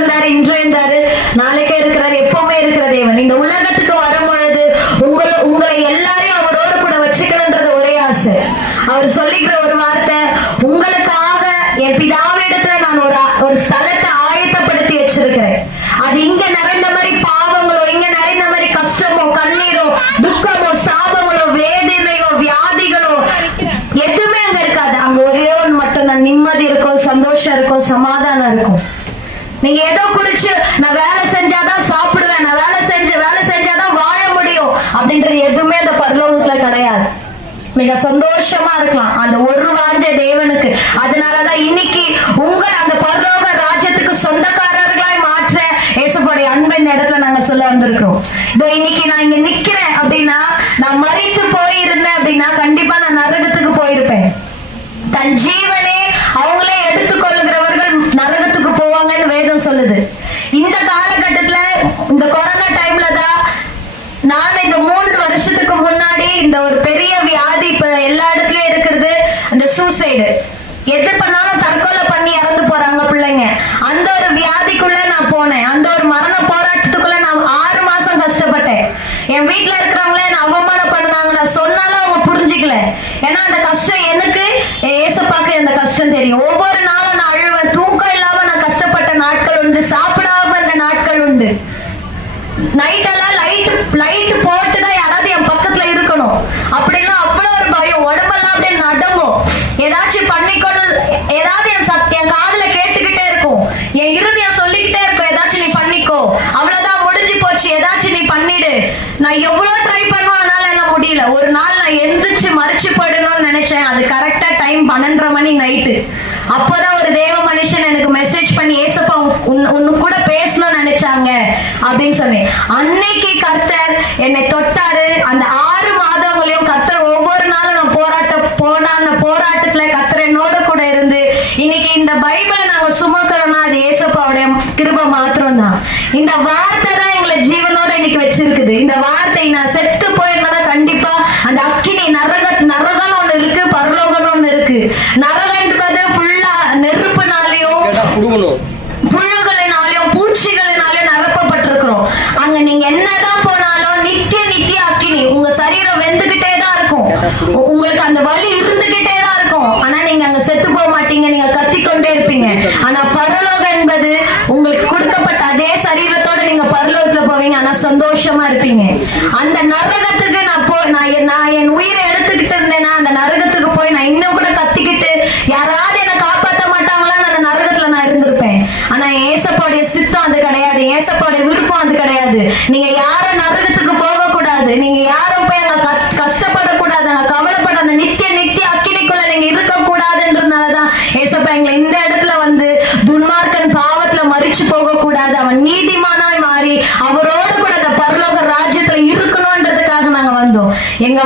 இருந்தாரு, இன்று இருந்தாரு, நாளைக்கே இருக்கிறாரு, எப்பவுமே இருக்கிற தேவன். இந்த உலகத்துக்கு வரும் பொழுது உங்களை எல்லாரையும் அவரோடு கூட வச்சுக்கணும்ன்றது ஒரே ஆசை. அவர் சொல்லிக்கிற ஒரு வார்த்தை, உங்களுக்காக என் பிதாவிடத்துல நான் ஒரு ஸ்தலத்தை ஆயத்தப்படுத்தி வச்சிருக்கிறேன். அது இங்க நிறைந்த மாதிரி பாவங்களோ, இங்க நிறைந்த மாதிரி கஷ்டமோ, கண்ணீரோ, துக்கமோ, சாபங்களோ, வேதனையோ, வியாதிகளோ எதுவுமே அங்க இருக்காது. அங்க ஒரே ஒன்று மட்டும் தான், நிம்மதி இருக்கும், சந்தோஷம் இருக்கும், சமாதானம் இருக்கும். நீங்க ஏதோ குடிச்சு நான் வேலை செஞ்சாதான் சாப்பிடுவேன், நான் வேலை செஞ்சாதான் வாழ முடியும் அப்படின்றது எதுவுமே அந்த பரலோகத்துல கிடையாது. மிக சந்தோஷமா இருக்கலாம் அந்த ஒரு வாஞ்ச தேவனுக்கு. அதனாலதான் இன்னைக்கு உங்கள் அந்த பரலோக ராஜ்யத்துக்கு சொந்தக்காரர்களாய் மாற்ற இயேசுவோடைய அன்பின் இடத்துல நாங்க சொல்ல வந்திருக்கிறோம். இதோ இன்னைக்கு நான் இங்க நிக்கிறேன் அப்படின்னா, நான் மரித்து போயிருந்தேன் அப்படின்னா கண்டிப்பா நான் நரகத்துக்கு போயிருப்பேன். தன் ஜீவனே அவங்களே எடுத்துக்கொள்ளுகிறவர்கள் நரகத்துக்கு போவாங்கன்னு வேதம் சொல்லுது. இந்த காலகட்டத்துல இந்த கொரோனா டைம்ல தான் நான் இந்த 3 வருஷத்துக்கு முன்னாடி இந்த ஒரு பெரிய வியாதி இப்ப எல்லா இடத்துலயும் இருக்கிறது, அந்த சூசைடு. எது பண்ணாலும் தற்கொலை பண்ணி இறந்து போறாங்க பிள்ளைங்க. அந்த ஒரு வியாதிக்குள்ள நான் போனேன். அந்த ஒரு மரண போராட்டத்துக்குள்ள நான் 6 மாசம் கஷ்டப்பட்டேன். என் வீட்டுல இருக்கிறவங்களே என்ன அவமானம் பண்ணாங்க. நான் சொன்னாலும் அவங்க புரிஞ்சுக்கல. ஏன்னா அந்த கஷ்டம் எனக்கு ஏசப்பாக்கு அந்த கஷ்டம் தெரியும். ஒவ்வொரு நாளும் நான் அழுவேன். தூக்கம் இல்லாம நான் கஷ்டப்பட்ட நாட்கள் உண்டு, சாப்பிடாம அந்த நாட்கள் உண்டு. நைட்டெல்லாம் லைட் போட்டுதான் யாராவது என் பக்கத்துல இருக்கணும். அப்படிலாம் அவ்வளவு ஒரு பயம். உடம்பெல்லாம் அப்படியே நடங்கும். ஏதாச்சும் பண்ணிக்கணும், ஏதாவது என் காதுல கேட்டுக்கிட்டே இருக்கும். என் இருதயம் சொல்லிக்கிட்டே இருக்கும், ஏதாச்சும் நீ பண்ணிக்கோ, அவ்வளவுதான், முடிஞ்சு போச்சு, ஏதாச்சும் நீ பண்ணிடு. நான் எவ்வளவு ட்ரை பண்ணுவேன், ஆனாலும் என்ன முடியல. ஒரு நாள் நான் எந்திரிச்சு மறிச்சு போயிடணும்னு நினைச்சேன். அது கரெக்டா டைம் 12:30 மணி நைட்டு. அப்போதான் ஒரு தேவ மனுஷன் எனக்கு மெசேஜ் பண்ணி, ஏசப்பா உன்னு கூட பேசணும்னு நினைச்சாங்க அப்படின்னு சொன்னேன். அன்னைக்கு கர்த்தர் என்னை தொட்டாரு. அந்த 6 மாதங்களையும் கர்த்தர் ஒவ்வொரு நாளும் நான் போராட்டத்துல கர்த்தர் என்னோட கூட இருந்து இன்னைக்கு இந்த பைபிளை நாங்க சுமக்கிறோம்னா அது ஏசப்பாவுடைய கிருபை மாத்திரம் தான். இந்த வார்த்தை தான் எங்களை ஜீவனோட இன்னைக்கு வச்சிருக்குது. இந்த வார்த்தை நான் செத்து போயிருந்தா கண்டிப்பா அந்த அக்கினி நரகம்னு ஒண்ணு இருக்கு, பரலோகம்னு ஒண்ணு இருக்கு. நரகன்றது ஃபுல்லா நெருப்புனாலையும் புழுகளினாலையும் பூச்சிகளினாலையும் நிரப்பப்பட்டிருக்கிறோம். அங்க நீங்க என்னதான் போனாலும் நித்திய அக்கினி உங்க சரீரம் வெந்துகிட்டே தான் இருக்கும். உங்களுக்கு அந்த வலி இருந்துகிட்டே தான் இருக்கும். ஆனா நீங்க அங்க செத்து போக மாட்டீங்க, நீங்க கத்திக்கொண்டே இருப்பீங்க. ஆனா பரலோகம் என்பது உங்களுக்கு கொடுக்கப்பட்ட அதே சரீரத்தோட நீங்க பரலோகத்துல போவீங்க, ஆனா சந்தோஷமா இருப்பீங்க. அந்த நரகத்துக்கு நான் என் உயிரை எடுத்துக்கிட்டு இருந்தேன்னா அந்த நரகத்துக்கு போய் நான் இன்னும் கூட கத்திக்கிட்டு யாராவது என்ன காப்பாற்ற மாட்டாங்களான்னு அந்த நரகத்துல நான் இருந்திருப்பேன். ஆனா ஏசப்பாவுடைய சித்தம் அது கிடையாது, ஏசப்பாவுடைய விருப்பம் அது கிடையாது. நீங்க யாரும் நரகத்துக்கு போக கூடாது, நீங்க யாரும் போய் அங்க கஷ்டப்படக்கூடாது, அங்க கவலைப்பட அந்த நித்திய அக்கினிக்குள்ள நீங்க இருக்க கூடாதுன்றதுனாலதான் ஏசப்பா எங்களை இந்த இடத்துல வந்து துன்மார்க்கன் பாவத்துல மறிச்சு போக கூடாது, அவன் நீதிமானாய் மாறி அவரோடு கூட அந்த பரலோக ராஜ்யத்துல இருக்கணும்ன்றதுக்காக நாங்க வந்தோம். எங்க